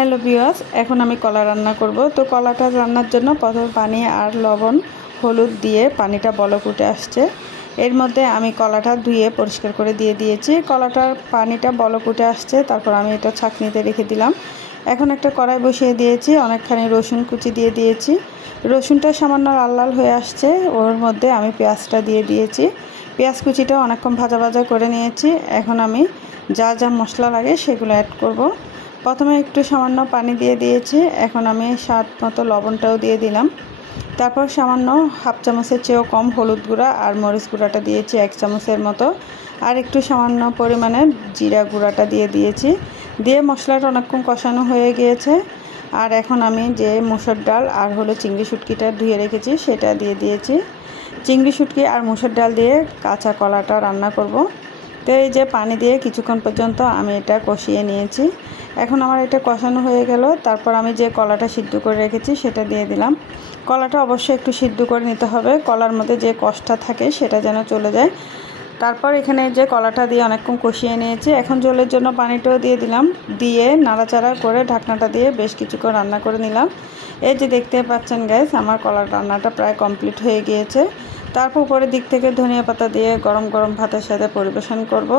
Hello viewers, এখন আমি কলা রান্না করব। তো কলাটা রান্নার জন্য প্রথমে পানি আর লবণ হলুদ দিয়ে পানিটা বলক উঠে আসছে। এর মধ্যে আমি কলাটা ধুয়ে পরিষ্কার করে দিয়ে দিয়েছি। কলাটার পানিটা বলক উঠে আসছে, তারপর আমি এটা ছাঁকনিতে রেখে দিলাম। এখন একটা কড়াই বসিয়ে দিয়েছি, অনেকখানি রসুন কুচি দিয়ে দিয়েছি। রসুনটা সামান্য লাল লাল হয়ে আসছে, ওর মধ্যে আমি পেঁয়াজটা দিয়ে দিয়েছি। পেঁয়াজ কুচিটা অনেকক্ষণ ভাজা ভাজা করে নিয়েছি। এখন আমি যা যা মশলা লাগে সেগুলো অ্যাড করব। প্রথমে একটু সামান্য পানি দিয়ে দিয়েছি। এখন আমি স্বাদ মতো লবণটাও দিয়ে দিলাম। তারপর সামান্য হাফ চামচের চেয়েও কম হলুদ গুঁড়া আর মরিচ গুঁড়াটা দিয়েছি 1 চামচের মতো। আর একটু সামান্য পরিমাণে জিরা গুঁড়াটা দিয়ে দিয়েছি। দিয়ে মশলাটা অনেকক্ষণ কষানো হয়ে গিয়েছে। আর এখন আমি যে মুসুর ডাল আর হলো চিংড়ি শুটকিটা ধুয়ে রেখেছি সেটা দিয়ে দিয়েছি। চিংড়ি শুটকি আর মুসুর ডাল দিয়ে কাঁচা কলাটা রান্না করব। তো এই যে পানি দিয়ে কিছুক্ষণ পর্যন্ত আমি এটা কষিয়ে নিয়েছি। এখন আমার এটা কষানো হয়ে গেল। তারপর আমি যে কলাটা সিদ্ধ করে রেখেছি সেটা দিয়ে দিলাম। কলাটা অবশ্যই একটু সিদ্ধ করে নিতে হবে, কলার মধ্যে যে কষটা থাকে সেটা যেন চলে যায়। তারপর এখানে যে কলাটা দিয়ে অনেকক্ষণ কষিয়ে নিয়েছি। এখন ঝোলের জন্য পানিটাও দিয়ে দিলাম। দিয়ে নাড়াচাড়া করে ঢাকনাটা দিয়ে বেশ কিছুক্ষণ রান্না করে নিলাম। এই যে দেখতে পাচ্ছেন গাইস, আমার কলার রান্নাটা প্রায় কমপ্লিট হয়ে গিয়েছে। তারপর উপরের দিক থেকে ধনিয়া পাতা দিয়ে গরম গরম ভাতের সাথে পরিবেশন করব।